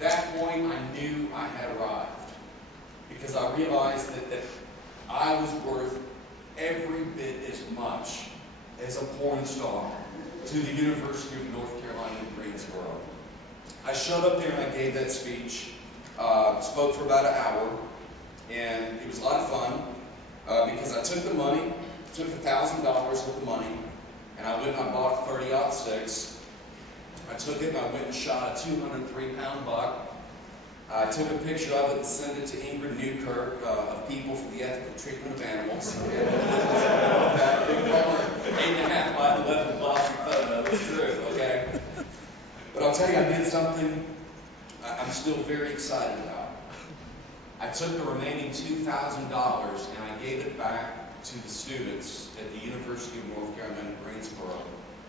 at that point, I knew I had arrived, because I realized that I was worth every bit as much as a porn star to the University of North Carolina in Greensboro. I showed up there and I gave that speech, spoke for about an hour, and it was a lot of fun because I took the money, took $1,000 of the money, and I went and I bought a 30-06. I took it and I went and shot a 203-pound buck. I took a picture of it and sent it to Ingrid Newkirk of People for the Ethical Treatment of Animals. That big color, 8.5 by 11 glossy photo. It's true, okay? But I'll tell you, I did something I'm still very excited about. I took the remaining $2,000 and I gave it back to the students at the University of North Carolina, Greensboro,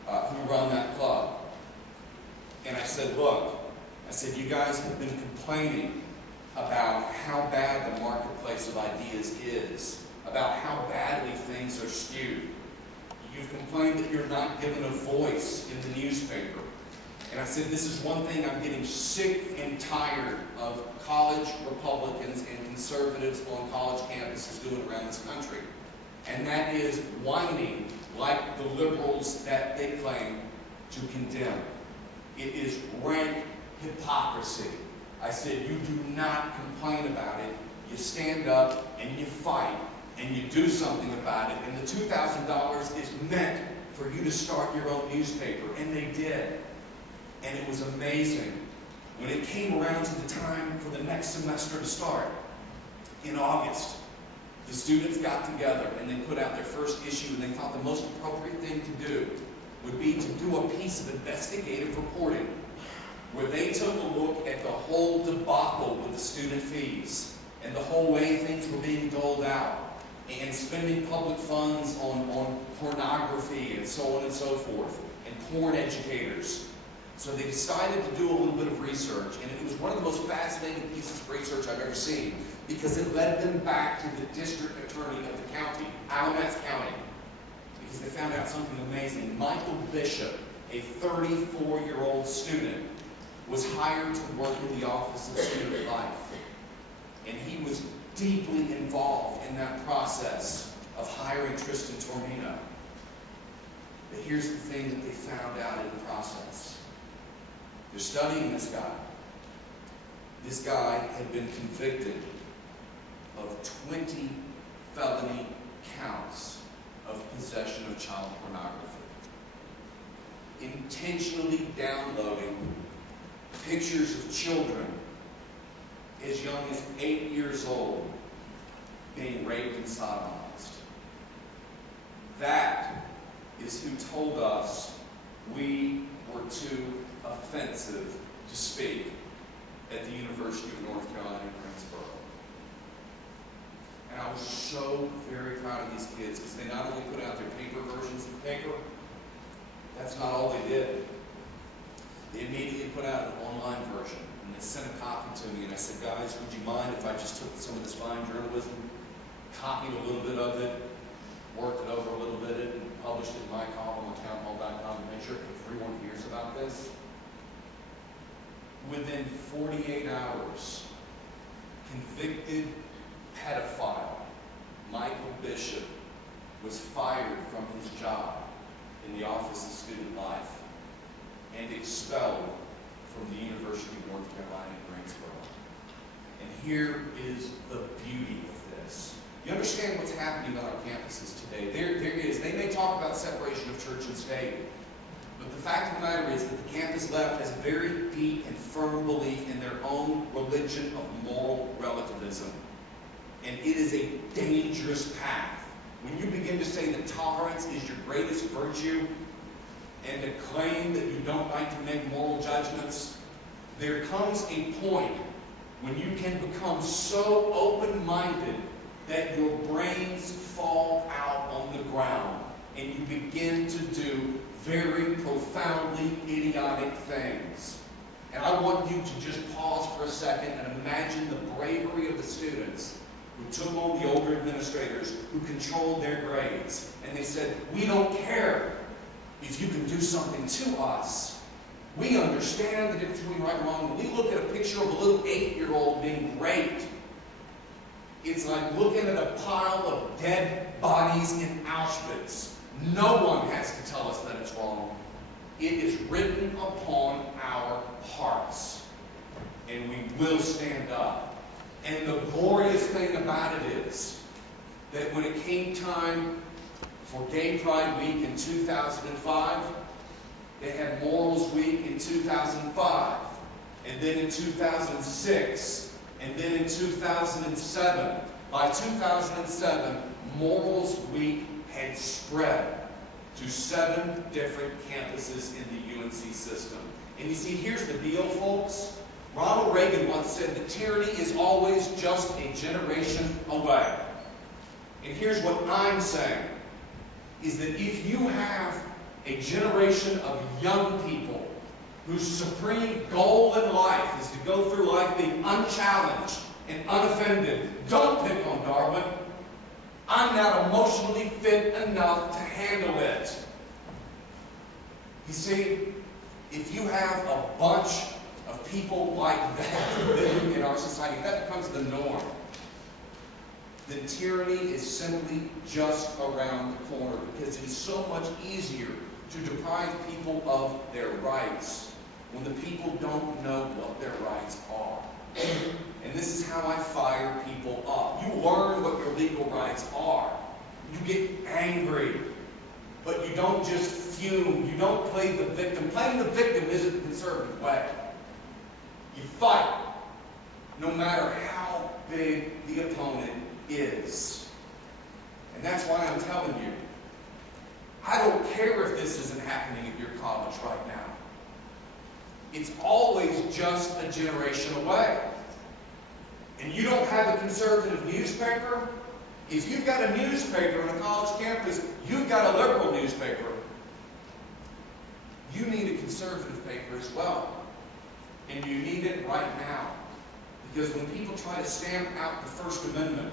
who run that club. And I said, look, I said, you guys have been complaining about how bad the marketplace of ideas is, about how badly things are skewed. You've complained that you're not given a voice in the newspaper. And I said, this is one thing I'm getting sick and tired of college Republicans and conservatives on college campuses doing around this country. And that is whining like the liberals that they claim to condemn. It is rank hypocrisy. I said, you do not complain about it. You stand up and you fight and you do something about it. And the $2,000 is meant for you to start your own newspaper. And they did. And it was amazing. When it came around to the time for the next semester to start, in August, the students got together and they put out their first issue, and they thought the most appropriate thing to do would be to do a piece of investigative reporting where they took a look at the whole debacle with the student fees and the whole way things were being doled out and spending public funds on pornography and so on and so forth, and porn educators. So they decided to do a little bit of research, and it was one of the most fascinating pieces of research I've ever seen, because it led them back to the district attorney of the county, Alamance County, because they found out something amazing. Michael Bishop, a 34-year-old student, was hired to work in the Office of Student Life, and he was deeply involved in that process of hiring Tristan Tormino. But here's the thing that they found out in the process. They're studying this guy. This guy had been convicted of 20 felony counts of possession of child pornography, intentionally downloading pictures of children as young as 8 years old being raped and sodomized. That is who told us we were too offensive to speak at the University of North Carolina in Greensboro. And I was so very proud of these kids, because they not only put out their paper versions of the paper, that's not all they did. They immediately put out an online version, and they sent a copy to me, and I said, guys, would you mind if I just took some of this fine journalism, copied a little bit of it, worked it over a little bit, and published it in my column on townhall.com to make sure everyone hears about this? Within 48 hours, convicted pedophile Michael Bishop was fired from his job in the Office of Student Life and expelled from the University of North Carolina in Greensboro. And here is the beauty of this. You understand what's happening on our campuses today. They may talk about separation of church and state, but the fact of the matter is that the campus left has a very deep and firm belief in their own religion of moral relativism. And it is a dangerous path. When you begin to say that tolerance is your greatest virtue, and to claim that you don't like to make moral judgments, there comes a point when you can become so open-minded that your brains fall out on the ground and you begin to do very profoundly idiotic things. And I want you to just pause for a second and imagine the bravery of the students who took on the older administrators who controlled their grades. And they said, we don't care if you can do something to us, We understand the difference between right and wrong. When we look at a picture of a little 8-year-old being raped, it's like looking at a pile of dead bodies in Auschwitz. No one has to tell us that it's wrong. It is written upon our hearts. And we will stand up. And the glorious thing about it is that when it came time for Gay Pride Week in 2005, they had Morals Week in 2005, and then in 2006, and then in 2007. By 2007, Morals Week had spread to 7 different campuses in the UNC system. And you see, here's the deal, folks. Ronald Reagan once said that tyranny is always just a generation away. And here's what I'm saying, is that if you have a generation of young people whose supreme goal in life is to go through life being unchallenged and unoffended, don't pick on Darwin. I'm not emotionally fit enough to handle it. You see, if you have a bunch of people like that living in our society, if that becomes the norm, then tyranny is simply just around the corner, because it is so much easier to deprive people of their rights when the people don't know what their rights are. And this is how I fire people up. You learn what your legal rights are. You get angry, but you don't just fume. You don't play the victim. Playing the victim isn't the conservative way. You fight, no matter how big the opponent is. And that's why I'm telling you, I don't care if this isn't happening at your college right now. It's always just a generation away. And you don't have a conservative newspaper? If you've got a newspaper on a college campus, you've got a liberal newspaper. You need a conservative paper as well. And you need it right now. Because when people try to stamp out the First Amendment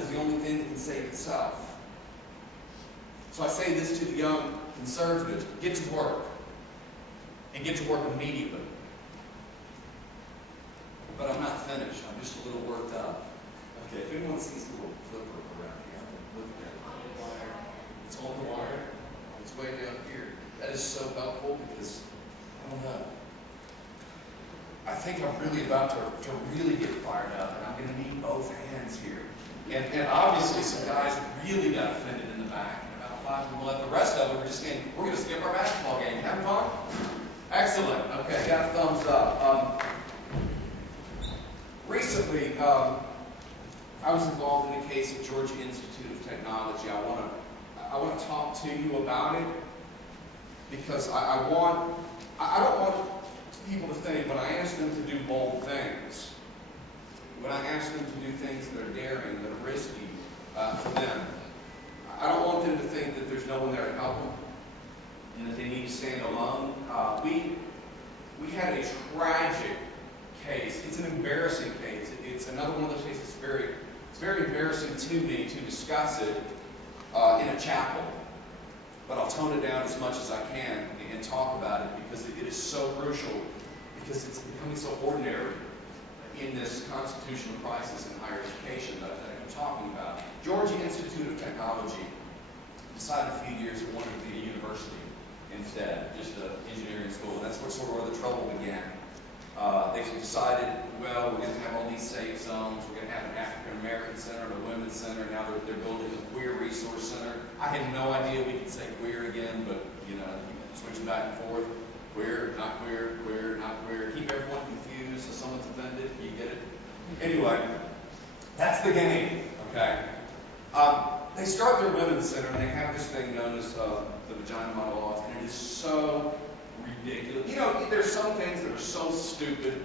is the only thing that can save itself. So I say this to the young conservatives: get to work. And get to work immediately. But I'm not finished. I'm just a little worked up. Okay, if anyone sees a little flipper around here, look at it. It's on the wire. It's way down here. That is so helpful because, I don't know. I think I'm really about to really get fired up, and I'm going to need both hands here. And obviously some guys really got offended in the back, and about 5 people left. The rest of them were just saying, we're going to skip our basketball game. Having fun? Excellent. Okay, got a thumbs up. Recently, I was involved in the case of Georgia Institute of Technology. I want to talk to you about it because I don't want people to think when I ask them to do bold things, when I ask them to do things that are daring, that are risky for them, I don't want them to think that there's no one there to help them and that they need to stand alone. We had a tragic case. It's an embarrassing case. It's another one of those cases it's very embarrassing to me to discuss it in a chapel. But I'll tone it down as much as I can and talk about it because it is so crucial, because it's becoming so ordinary in this constitutional crisis in higher education that I'm talking about. Georgia Institute of Technology decided a few years it wanted to be a university instead, just an engineering school. And that's where sort of where the trouble began. They decided, well, we're going to have all these safe zones. We're going to have an African-American center and a women's center. Now they're building a queer resource center. I had no idea we could say queer again, but, you know, switching back and forth. Queer, not queer, queer, not queer. Keep everyone confused so someone's offended. You get it? Anyway, that's the game, okay? They start their women's center, and they have this thing known as the vagina monologues, and it is so ridiculous. You know, there's some things that are so stupid,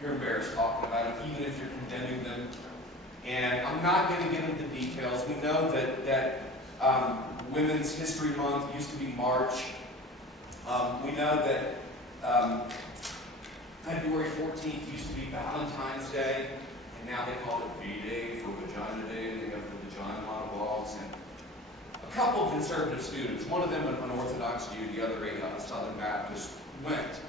you're embarrassed talking about them, even if you're condemning them. And I'm not going to get into details. We know that Women's History Month used to be March. We know that February 14th used to be Valentine's Day, and now they call it V-Day for Vagina Day, and they have the vagina monologues. And couple conservative students, one of them an Orthodox Jew, the other a Southern Baptist, went